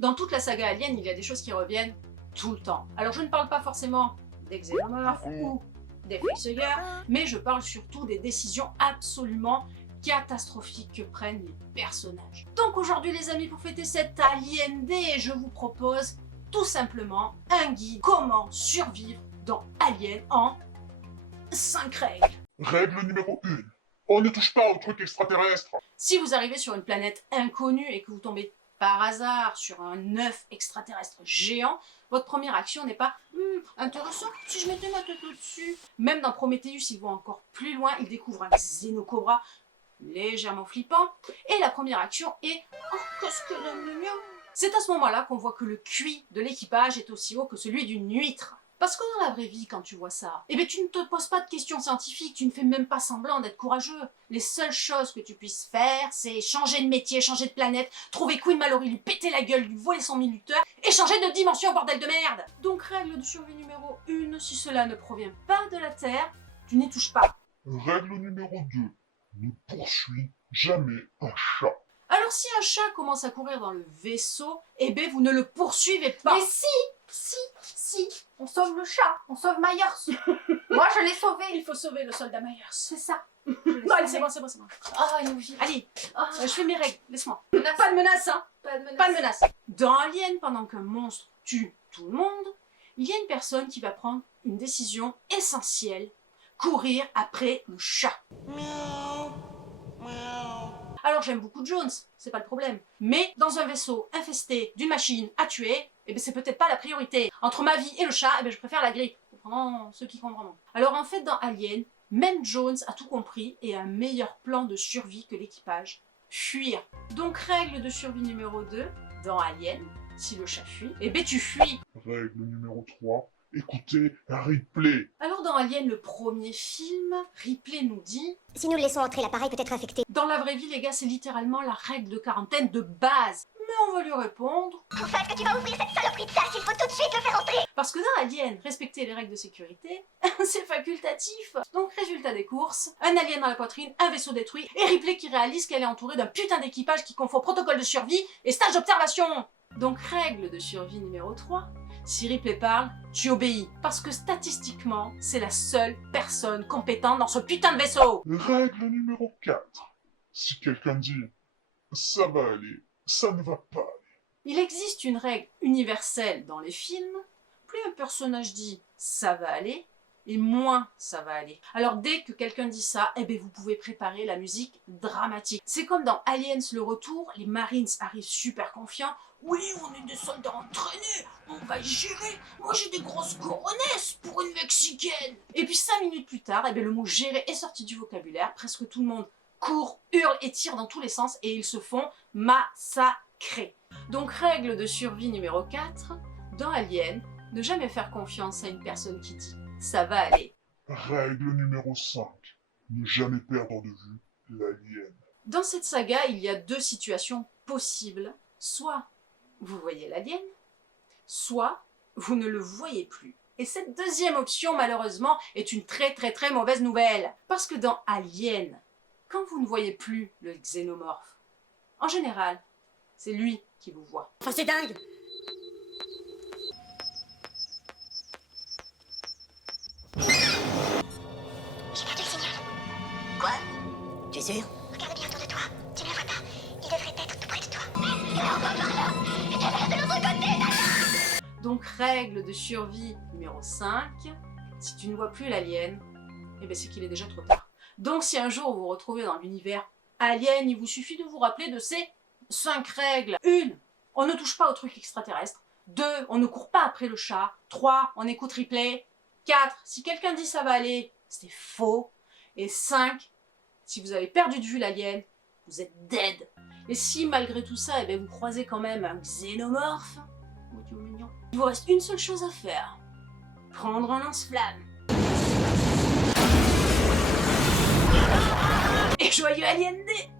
Dans toute la saga Alien, il y a des choses qui reviennent tout le temps. Alors je ne parle pas forcément des xénomorphes ou des facehuggers, mais je parle surtout des décisions absolument catastrophiques que prennent les personnages. Donc aujourd'hui les amis, pour fêter cette Alien Day, je vous propose tout simplement un guide comment survivre dans Alien en 5 règles. Règle numéro 1. On ne touche pas aux trucs extraterrestres. Si vous arrivez sur une planète inconnue et que vous tombez par hasard sur un œuf extraterrestre géant, votre première action n'est pas « intéressant, si je mettais ma tête au-dessus ». Même dans Prometheus, ils vont encore plus loin, ils découvrent un xénocobra légèrement flippant, et la première action est « oh, qu'est-ce que le mignon !» C'est à ce moment-là qu'on voit que le QI de l'équipage est aussi haut que celui d'une huître. Parce que dans la vraie vie, quand tu vois ça, eh bien tu ne te poses pas de questions scientifiques, tu ne fais même pas semblant d'être courageux. Les seules choses que tu puisses faire, c'est changer de métier, changer de planète, trouver Queen Mallory, lui péter la gueule, lui voler son minuteur, et changer de dimension, bordel de merde. Donc règle de survie numéro 1, si cela ne provient pas de la Terre, tu n'y touches pas. Règle numéro 2. Ne poursuis jamais un chat. Alors si un chat commence à courir dans le vaisseau, eh bien vous ne le poursuivez pas. Mais si, on sauve le chat, on sauve Myers. Moi je l'ai sauvé. Il faut sauver le soldat Myers. C'est ça. Bon, allez, c'est bon. Ah, une vie. Allez, je fais mes règles, laisse-moi. Menace. Pas de menace, hein. Pas de menace. Pas de menace. Dans Alien, pendant qu'un monstre tue tout le monde, il y a une personne qui va prendre une décision essentielle, courir après le chat. Alors j'aime beaucoup Jones, c'est pas le problème. Mais dans un vaisseau infesté d'une machine à tuer, eh bien c'est peut-être pas la priorité. Entre ma vie et le chat, eh bien je préfère la grippe. Pendant ceux qui comptent vraiment. Alors en fait dans Alien, même Jones a tout compris et a un meilleur plan de survie que l'équipage. Fuir. Donc règle de survie numéro 2, dans Alien, si le chat fuit, eh bien tu fuis. Règle numéro 3. Écoutez Ripley. Alors dans Alien, le premier film, Ripley nous dit « Si nous le laissons entrer, l'appareil peut être infecté. Dans la vraie vie, les gars, c'est littéralement la règle de quarantaine de base. » Mais on va lui répondre Pour ça que tu vas ouvrir cette saloperie de tasse, il faut tout de suite le faire entrer. parce que dans Alien, respecter les règles de sécurité, c'est facultatif. Donc résultat des courses, un alien dans la poitrine, un vaisseau détruit, et Ripley qui réalise qu'elle est entourée d'un putain d'équipage qui confond protocole de survie et stage d'observation. Donc règle de survie numéro 3, si Ripley parle, tu obéis. Parce que statistiquement, c'est la seule personne compétente dans ce putain de vaisseau. Règle numéro 4. Si quelqu'un dit « ça va aller », ça ne va pas aller. Il existe une règle universelle dans les films, plus un personnage dit « ça va aller », et moins ça va aller. Alors dès que quelqu'un dit ça, eh bien vous pouvez préparer la musique dramatique. C'est comme dans Aliens le retour, les Marines arrivent super confiants. Oui, on est des soldats entraînés, on va gérer. Moi j'ai des grosses coronesses pour une Mexicaine. Et puis 5 minutes plus tard, eh bien le mot gérer est sorti du vocabulaire. Presque tout le monde court, hurle et tire dans tous les sens et ils se font massacrer. Donc règle de survie numéro 4, dans Alien, ne jamais faire confiance à une personne qui dit ça va aller. Règle numéro 5. Ne jamais perdre de vue l'alien. Dans cette saga, il y a 2 situations possibles. Soit vous voyez l'alien, soit vous ne le voyez plus. Et cette deuxième option, malheureusement, est une très mauvaise nouvelle. Parce que dans Alien, quand vous ne voyez plus le xénomorphe, en général, c'est lui qui vous voit. Enfin, c'est dingue. J'ai perdu le signal. Quoi? Tu es sûr? Regarde bien autour de toi. Tu ne le vois pas. Il devrait être tout près de toi. Il en va par là. Il a l'air de l'autre côté. Donc règle de survie numéro 5, si tu ne vois plus l'alien, eh bien c'est qu'il est déjà trop tard. Donc si un jour vous vous retrouvez dans l'univers alien, il vous suffit de vous rappeler de ces 5 règles. 1. On ne touche pas aux trucs extraterrestres. 2. On ne court pas après le chat. 3. On écoute Ripley. 4. Si quelqu'un dit ça va aller, c'est faux. Et 5. Si vous avez perdu de vue l'alien, vous êtes dead. Et si malgré tout ça, eh bien, vous croisez quand même un xénomorphe, il vous reste une seule chose à faire. Prendre un lance-flamme. Et joyeux Alien Day!